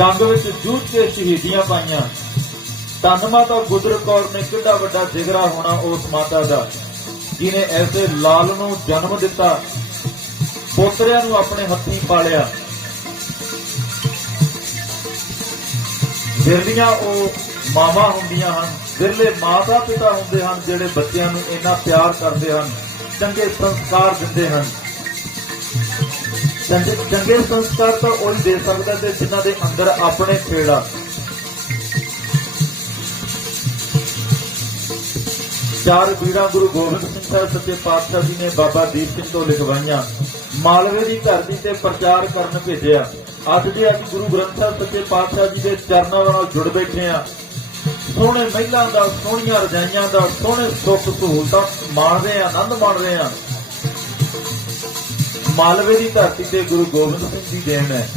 ਜੰਗ ਵਿੱਚ ਜੂਝ ਕੇ ਸ਼ਹੀਦੀਆਂ ਪਾਈਆਂ। ਧੰਨ ਮਾਤਾ ਗੁਜਰ ਕੌਰ ਨੇ ਕਿੱਡਾ ਵੱਡਾ ਜਿਗਰਾ ਹੋਣਾ ਉਸ ਮਾਤਾ ਦਾ ਜਿਨੇ ਐਸੇ ਲਾਲ ਨੂੰ ਜਨਮ ਦਿੱਤਾ, ਪੋਤਰਿਆਂ ਨੂੰ ਆਪਣੇ ਹੱਥੀਂ ਪਾਲਿਆ। ਜਿਹੜੀਆਂ ਉਹ ਮਾਵਾਂ ਹੁੰਦੀਆਂ ਹਨ ਜਿਹੜੇ ਮਾਤਾ ਪਿਤਾ ਹੁੰਦੇ ਹਨ, ਜਿਹੜੇ ਬੱਚਿਆਂ ਨੂੰ ਇੰਨਾ ਪਿਆਰ ਕਰਦੇ ਹਨ, ਚੰਗੇ ਸੰਸਕਾਰ ਦਿੰਦੇ ਹਨ। ਚੰਗੇ ਚੰਗੇ ਸੰਸਕਾਰ ਤਾਂ ਉਹ ਹੀ ਦੇ ਸਕਦਾ ਤੇ ਜਿਨ੍ਹਾਂ ਦੇ ਅੰਦਰ ਆਪਣੇ ਖੇੜਾ। ਚਾਰ ਬੀੜਾਂ ਗੁਰੂ ਗੋਬਿੰਦ ਸਿੰਘ ਸਾਹਿਬ ਸੱਚੇ ਪਾਤਸ਼ਾਹ ਜੀ ਨੇ ਬਾਬਾ ਦੀਪ ਸਿੰਘ ਤੋਂ ਲਿਖਵਾਈਆਂ, ਮਾਲਵੇ ਦੀ ਧਰਤੀ ਤੇ ਪ੍ਰਚਾਰ ਕਰਨ ਭੇਜਿਆ। ਅੱਜ ਦੇ ਅਸੀਂ ਗੁਰੂ ਗ੍ਰੰਥ ਸਾਹਿਬ ਸੱਚੇ ਪਾਤਸ਼ਾਹ ਜੀ ਦੇ ਚਰਨਾਂ ਨਾਲ ਜੁੜ ਬੈਠੇ ਆ ਸੋਹਣੇ ਮਹਿਲਾਂ ਦਾ, ਸੋਹਣੀਆਂ ਰਜਾਈਆਂ ਦਾ, ਸੋਹਣੇ ਸੁੱਖ ਸਹੂਲਤਾਂ ਮਾਣ ਰਹੇ ਆ ਆਨੰਦ ਮਾਣ ਰਹੇ ਆ ਮਾਲਵੇ ਦੀ ਧਰਤੀ ਤੇ ਗੁਰੂ ਗੋਬਿੰਦ ਸਿੰਘ ਦੀ ਦੇਣ ਹੈ।